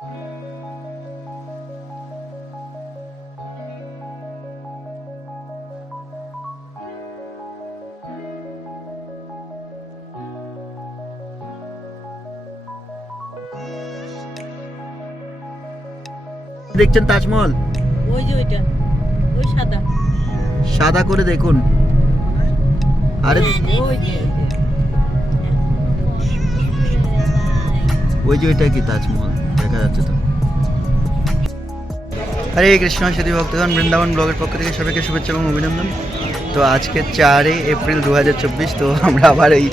দেখছেন তাজমহল? ওই যে ওইটা ওই সাদা। সাদা করে দেখুন। আরে ওই যে ওই যে। ওইটা কি তাজমহল? দেখা যাচ্ছে তো। হরে কৃষ্ণ সুধী ভক্তগণ, বৃন্দাবন ব্লগের পক্ষ থেকে সবাইকে শুভেচ্ছা এবং অভিনন্দন। তো আজকে চারই এপ্রিল দু হাজার চব্বিশ, তো আমরা আবার এই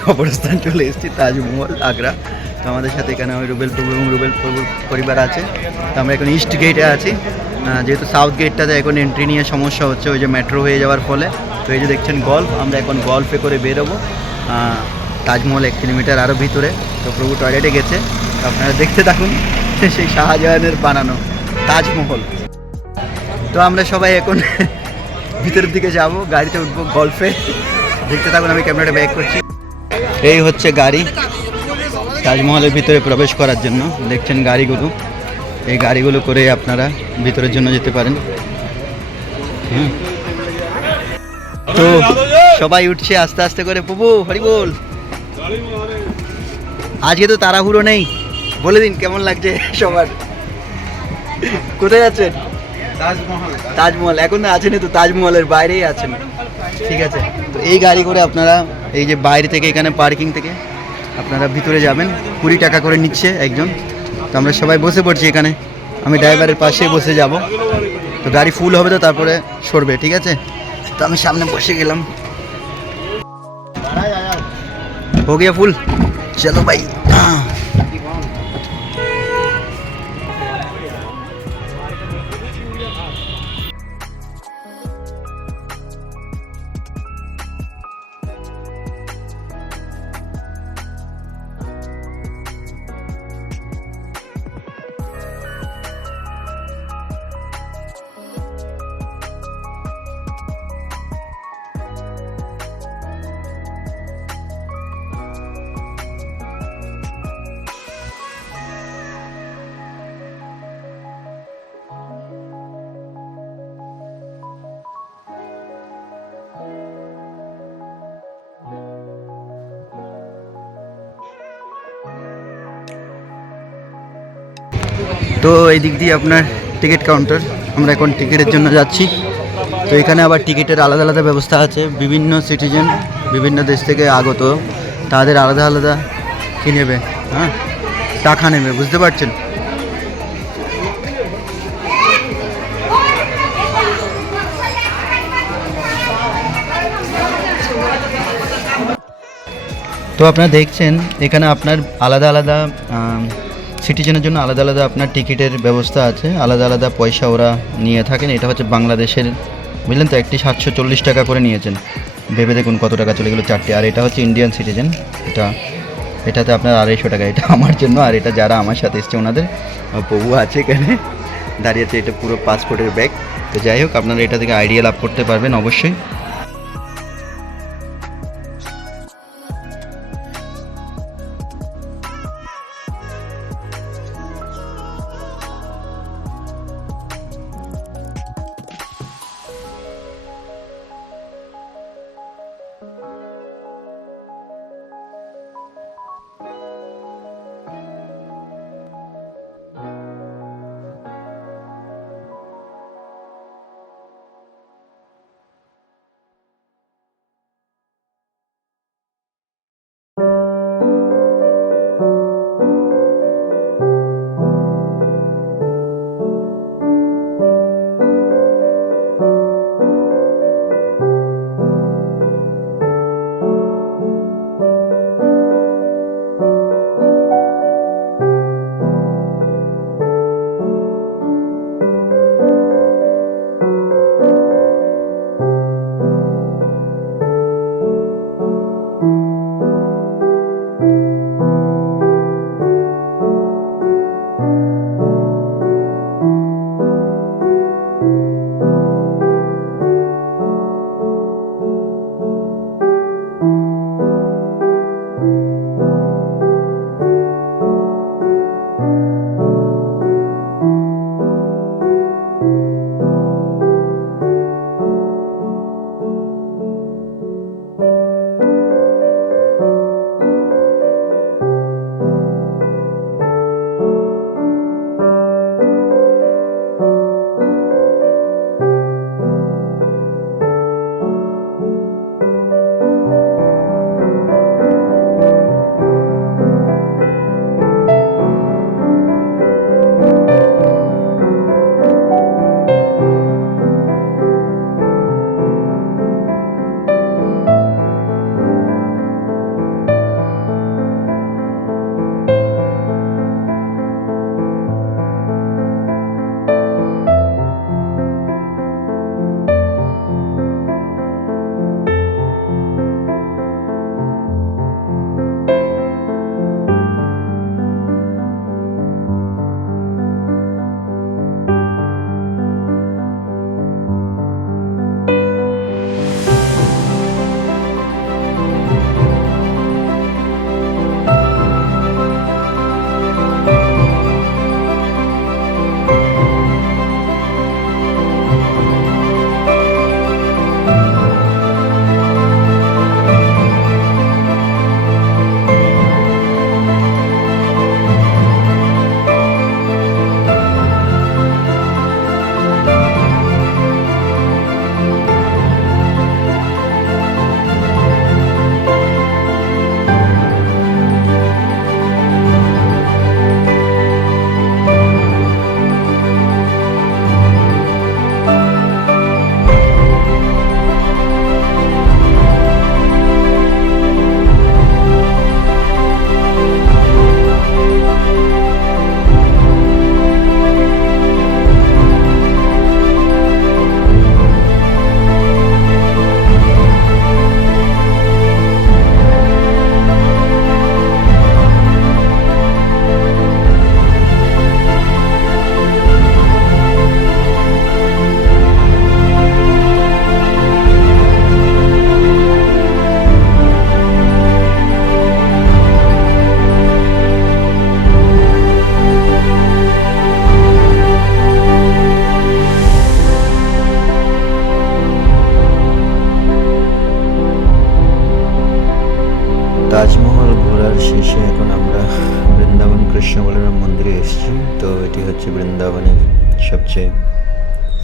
কবরস্থান চলে এসেছি, তাজমহল, আগ্রা। তো আমাদের সাথে এখানে ওই রুবেল প্রভু এবং রুবেল প্রভুর পরিবার আছে। তো আমরা এখন ইস্ট গেটে আছি। যেহেতু সাউথ গেটটাতে এখন এন্ট্রি নিয়ে সমস্যা হচ্ছে, ওই যে মেট্রো হয়ে যাওয়ার ফলে। তো এই যে দেখছেন গল্ফ আমরা এখন গল্ফে করে বেরোবো। তাজমহল এক কিলোমিটার আরও ভিতরে। তো প্রভু টয়লেটে গেছে। আপনারা দেখতে থাকুন সেই শাহজাহানের বানানো তাজমহল। তো আমরা সবাই এখন ভিতরের দিকে যাব, গাড়িতে উঠবো গল্ফে। দেখতে থাকুন, আমি ক্যামেরাটা ব্যাক করছি। এই হচ্ছে গাড়ি, তাজমহলের ভিতরে প্রবেশ করার জন্য। দেখছেন গাড়িগুলো, এই গাড়িগুলো করে আপনারা ভিতরের জন্য যেতে পারেন। তো সবাই উঠছে আস্তে আস্তে করে। প্রভু হরি বল আজকে তো তাড়াহুড়ো নেই। বলে দিন কেমন লাগছে সবার কোথায় যাচ্ছেন তাজমহল এখন আছেন তো তাজমহলের বাইরেই আছেন ঠিক আছে তো এই গাড়ি করে আপনারা এই যে বাইরে থেকে এখানে পার্কিং থেকে আপনারা ভিতরে যাবেন কুড়ি টাকা করে নিচ্ছে একজন তো আমরা সবাই বসে পড়ছি এখানে আমি ড্রাইভারের পাশে বসে যাব তো গাড়ি ফুল হবে তো তারপরে সরবে ঠিক আছে তো আমি সামনে বসে গেলাম हो गया फुल चलो भाई তো এই দিক দিয়ে আপনার টিকিট কাউন্টার। আমরা এখন টিকিটের জন্য যাচ্ছি। তো এখানে আবার টিকিটের আলাদা আলাদা ব্যবস্থা আছে। বিভিন্ন সিটিজেন বিভিন্ন দেশ থেকে আগত, তাদের আলাদা আলাদা কী নেবে হ্যাঁ? টাকা নেবে, বুঝতে পারছেন? তো আপনারা দেখছেন, এখানে আপনার আলাদা আলাদা সিটিজেনের জন্য আলাদা আলাদা আপনার টিকিটের ব্যবস্থা আছে, আলাদা আলাদা পয়সা ওরা নিয়ে থাকেন। এটা হচ্ছে বাংলাদেশের, বুঝলেন তো, একটি সাতশো চল্লিশ টাকা করে নিয়েছেন। ভেবে দেখুন কত টাকা চলে গেলো চারটে। আর এটা হচ্ছে ইন্ডিয়ান সিটিজেন এটা, এটাতে আপনার আড়াইশো টাকা। এটা আমার জন্য, আর এটা যারা আমার সাথে এসছে ওনাদের বউ আছে এখানে দাঁড়িয়েছে এটা পুরো পাসপোর্টের ব্যাগ তো যাই হোক, আপনারা এটা থেকে আইডিয়া লাভ করতে পারবেন অবশ্যই। তো এটি হচ্ছে বৃন্দাবনের সবচেয়ে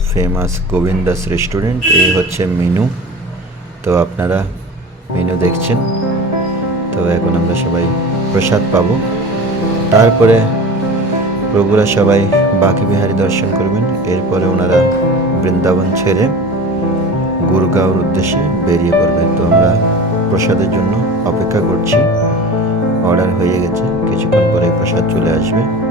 ফেমাস গোবিন্দাস রেস্টুরেন্ট এই হচ্ছে মেনু তো আপনারা মেনু দেখছেন। তো এখন আমরা সবাই প্রসাদ পাবো। তারপরে প্রভুরা সবাই বাকি বিহারী দর্শন করবেন। এরপরে ওনারা বৃন্দাবন ছেড়ে গুরগাঁওর উদ্দেশ্যে বেরিয়ে পড়বে তো আমরা প্রসাদের জন্য অপেক্ষা করছি। অর্ডার হয়ে গেছে। কিছুক্ষণ পরে প্রসাদ চলে আসবে।